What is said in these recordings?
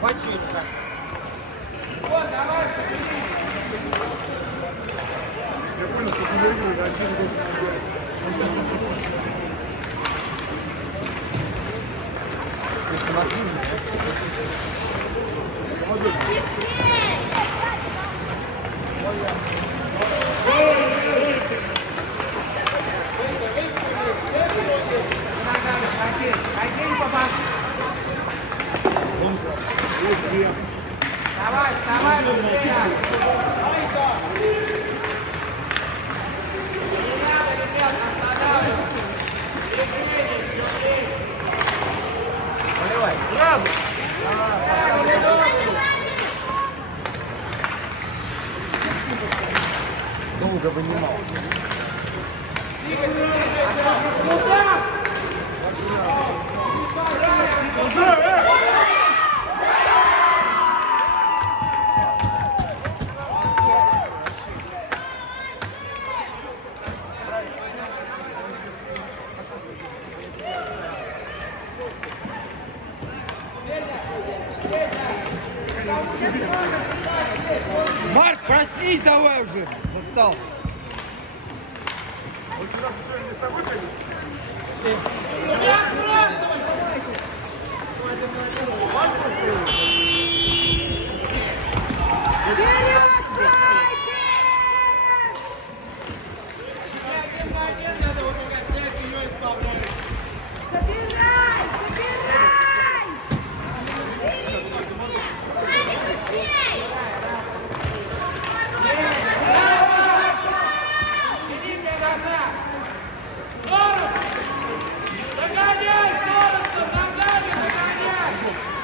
Бочечка. Я понял, что ты выиграл, а сильно должен играть. Молодец. Давай, вставай, быстрее. Поливай. Сразу. Долго вынимал. Марк, проснись давай уже! Достал. Он вчера специально не с тобой ходил?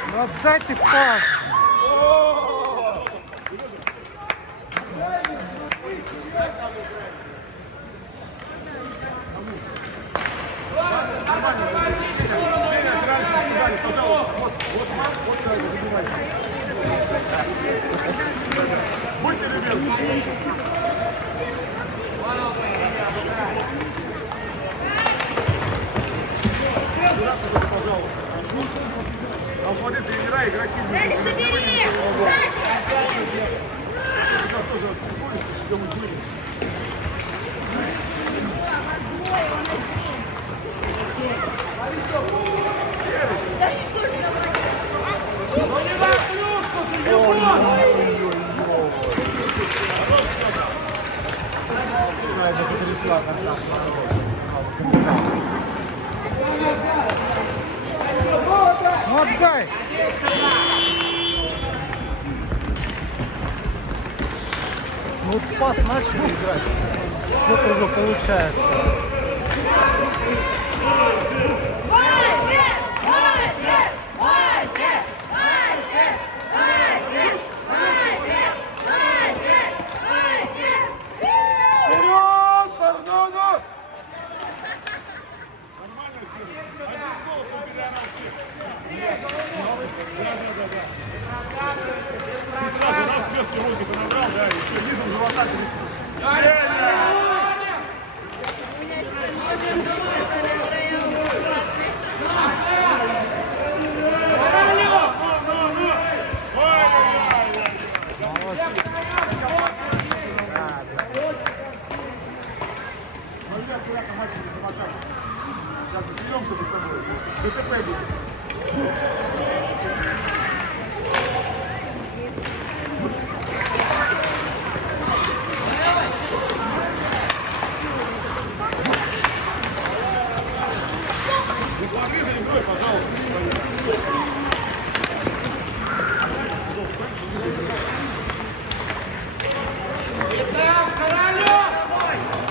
Ну отдай ты пас! Женя, сразу сюда, пожалуйста. Вот сразу забивайте. Будьте любезны. Пожалуйста. А смотри, тренера, игроки. Эдик, забери! Ты сейчас тоже распсихуешься, если кому-нибудь вынес. Да что ж за Шайба затрясла, как там. Ну отдай! Ну вот спас начали играть. Супер уже получается. Вперед, торнадо! Нормально все. Один гол, он переорал всех. Да. Ты сразу раз легкий воздуха набрал, да, и все, низом живота перекрыл. Женя! Аккуратно, мальчик, не самокат. Сейчас смеемся мы с тобой. ДТП будет. Не смотри за игрой, пожалуйста.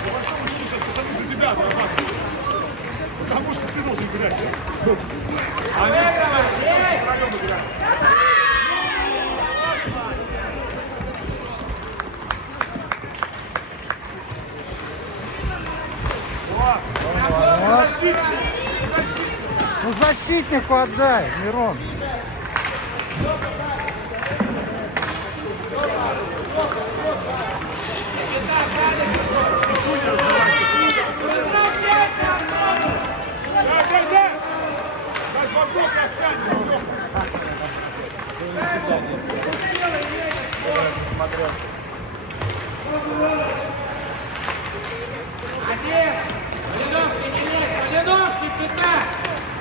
По большому счету сейчас пацаны за тебя отрабатывают. Потому что ты должен играть. А они втроем играют. Вот. Ну защитнику отдай, Мирон. Дай вокруг, я сзади. смотрел. Один. Малиновский, не лезь. Малиновский, 15.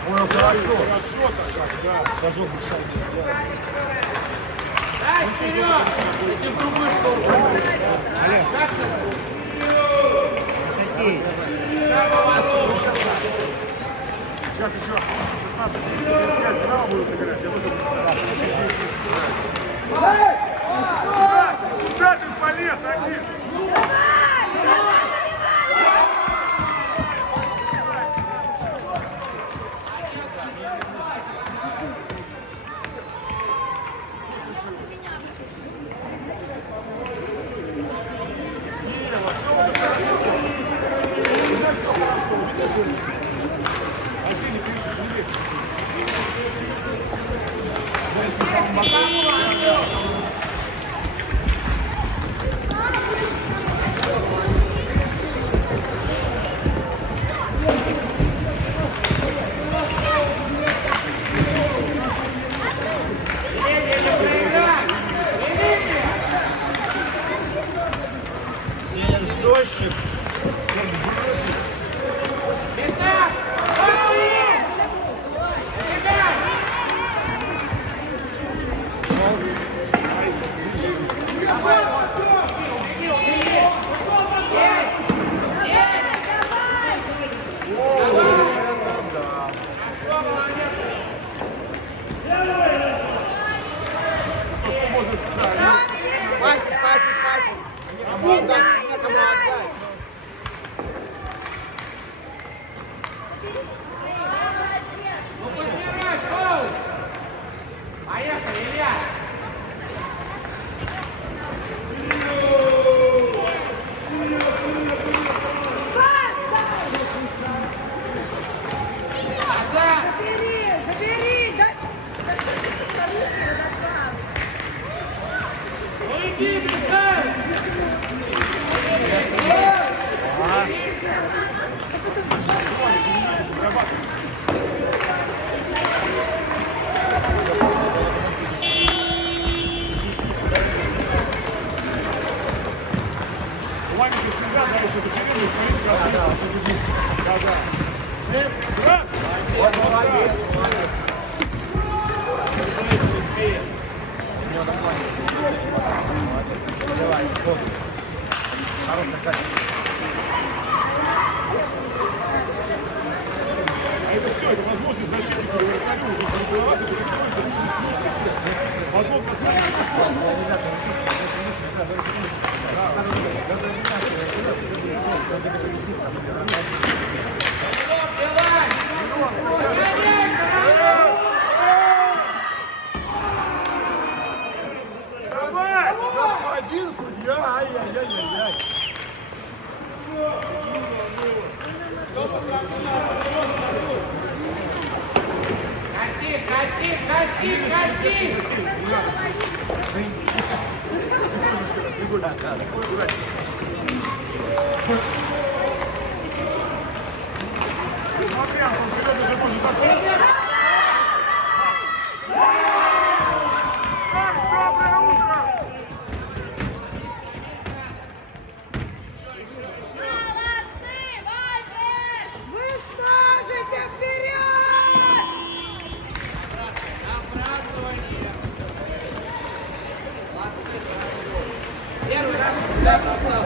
Понял, хорошо. Хорошо так, да. Шажок мешал не сделать. Дай вперед. Иди в другую сторону. Как ты? Какие? Сейчас еще 16 пускай справа будут играть. Я вышел. Куда ты полез, один? Арсений, привет. Сильный дождик. Пасик. Некому отдать. Поехали, Илья! Забери! Да что ж ты руки, Ярослав? Ну иди, бежай! Ваня, ты всегда даешь эту вселенную, политика. Да. Да? Вот молодец. Давай, стоп. Хорошая качество. А это все, это возможность защитника и вратарю уже сгруппироваться, перестроиться, высунуть ножки и все. Футбол касается. Ребята, вы чувствуете, даже Давай! Господин судья! Ай-яй-яй-яй-яй! Кати! Смотри, Антон, Серега же может ответить. Доброе утро! Молодцы, Вайбер! Вы сможете вперед! Набрасывание! Молодцы, хорошо! Первый раз туда бросал!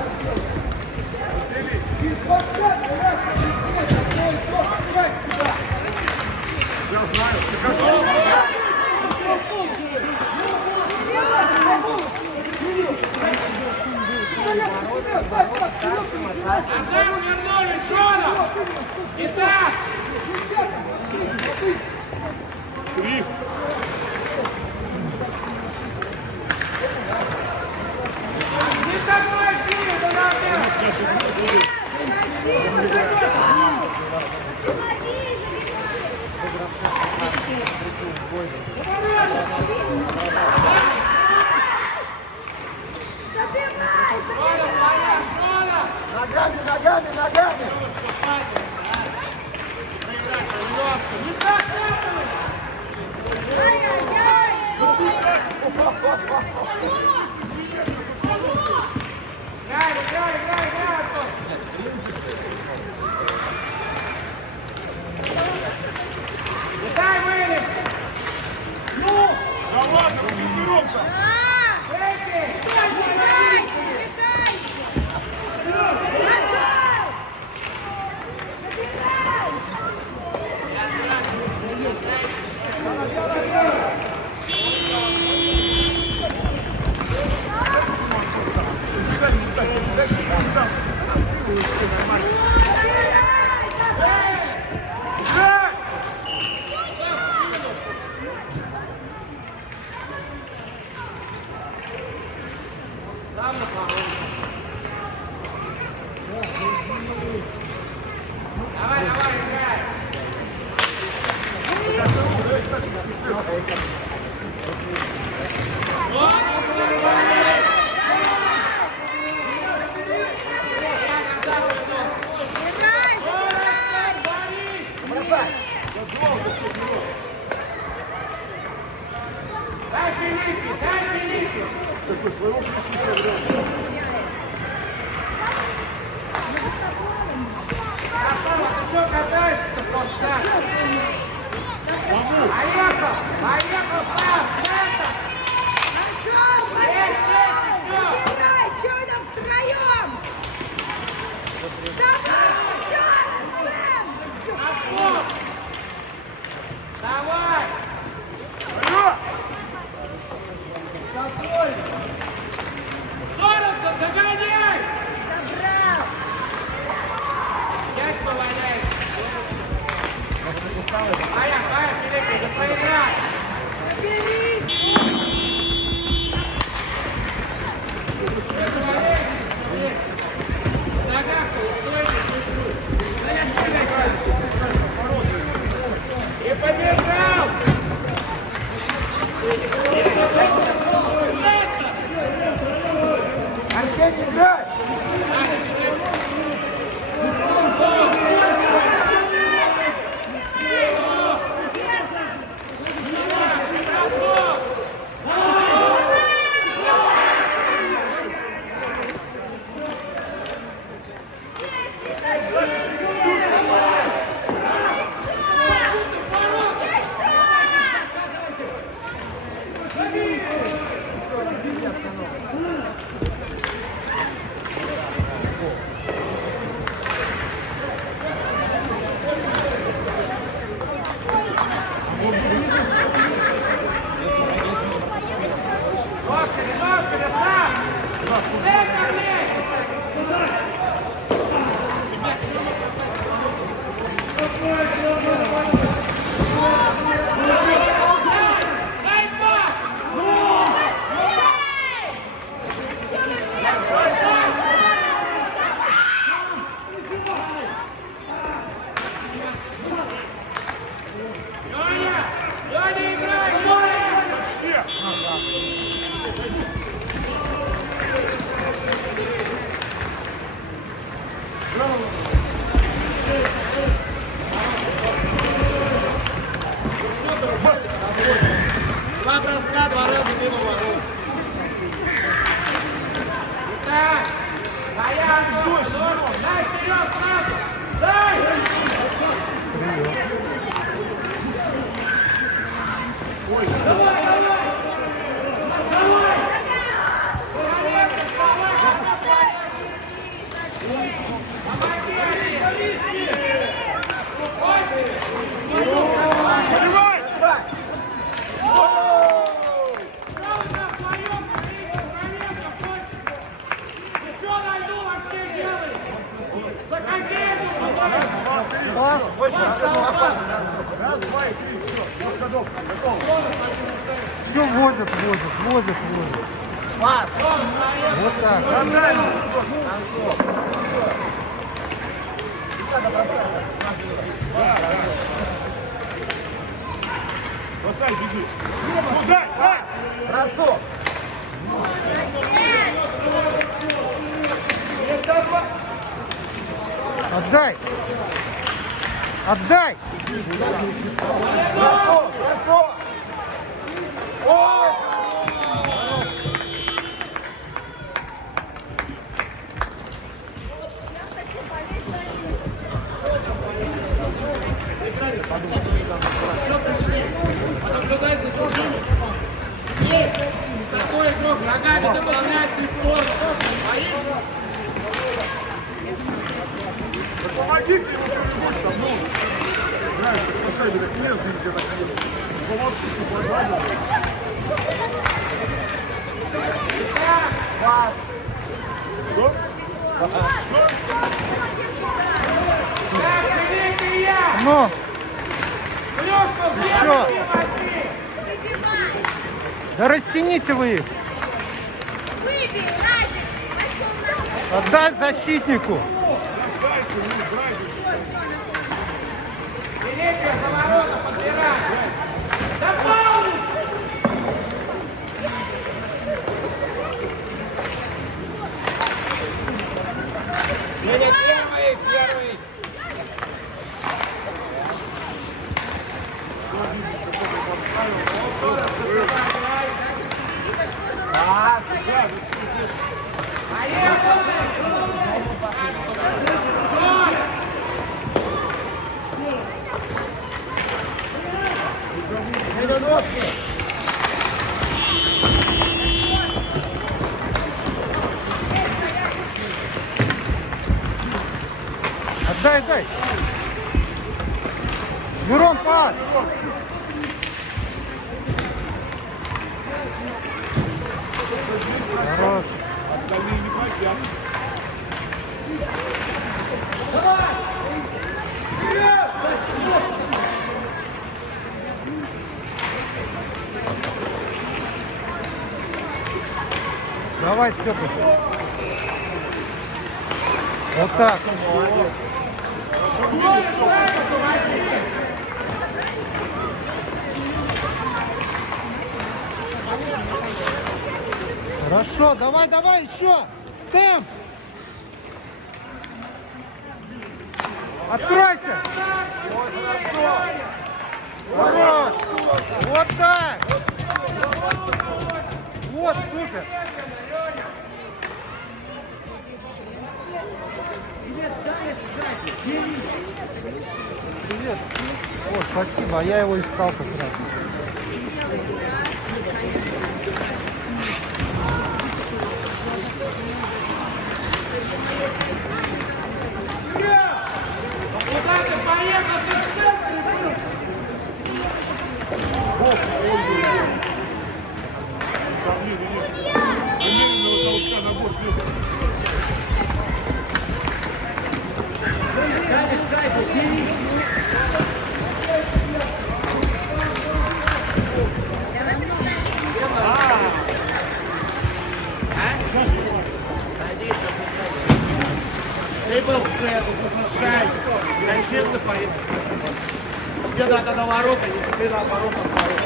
Василий! Я знаю, ты хорошо. Назад вернули, Шонов! Итак! Крив. Не тормози, Донатов! Красиво, Шонов, моя, Шонов! Ногами! Все, хватит! Проиграть, Малиновский! Не так требовалось! Ай-яй-яй! ладно, мы же вперед там. Такой своего крички Ты что катаешься-то просто? Поехал! Поехал сам! Центр! Забирай, что вы там втроем? Давай, Вставай! Сорокса, догоняй! забрал. Пять поваляется. Поехали, Филипп, за проиграть! Забери. Ногах-то устойте чуть-чуть. Да не двигайся. И побежал! Арсений, играй! Два броска, два раза мимо ворот. Так, моя ножка, дай вперед сразу, дай! Ой, Давай, давай! Давай! Королевка, вставай! поднимай! Раз, два, три. Пас, Раз, два и три, все. Подходовка, готово. все возят. Пас. Вот так. Отдай. Бросай, беги. Ну, дай, дай. Бросок. Отдай. Бросок, бросок. Ой. Что пришли? Потом кто дается, Сами дополнять не спорт. Боишься? Да помогите ему кто-нибудь там, ну. Играет так на шайбе, так нежненько, так головку погладил. Пас. Что? Что? Так, Филипп и я. Ну, Плюшку, еще. возьми. Да растяните вы их. Выбей, Радик! Пошел нахуй! Отдай защитнику. Дайте ему, братья. Филипп, за ворота подбирай. Дополни. Женя, первый. Пас. Женя, ножки. Отдай. Мирон, пас. Хорош. Остальные не простят. Давай, Степа. Вот так. Хорошо, давай, еще. Темп. Откройся. Хорош. Вот так. Вот, супер. Привет. О, спасибо, а я его искал как раз. Куда ты поехал? Ты в центре. Намеренного толчка на борт нет. Ты был в центре, шайбе. Зачем ты поехал? Тебе надо на ворота, ты наоборот на ворота.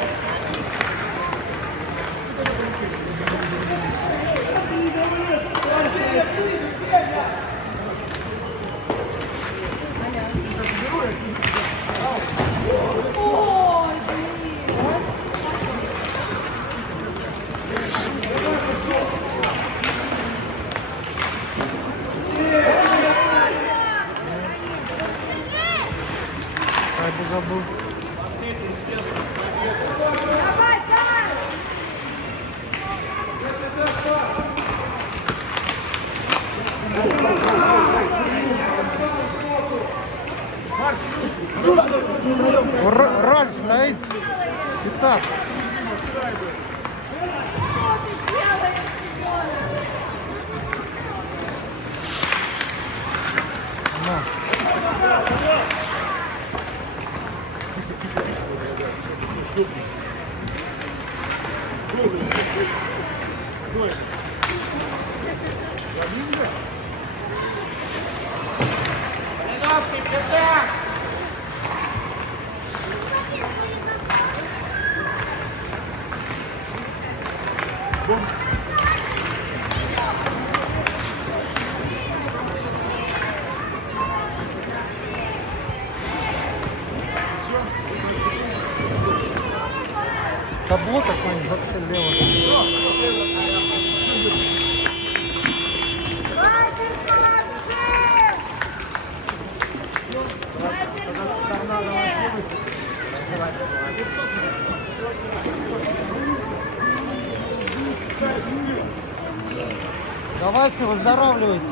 Шайбу забыл. Давай, пас! Ральф стоит. Итак. Что ты делаешь, ребенок? На. Блиновский, пятак! Табло какое-нибудь вообще лево. Васик, молодцы! Васик, супер! счастливо. Давайте, выздоравливайте.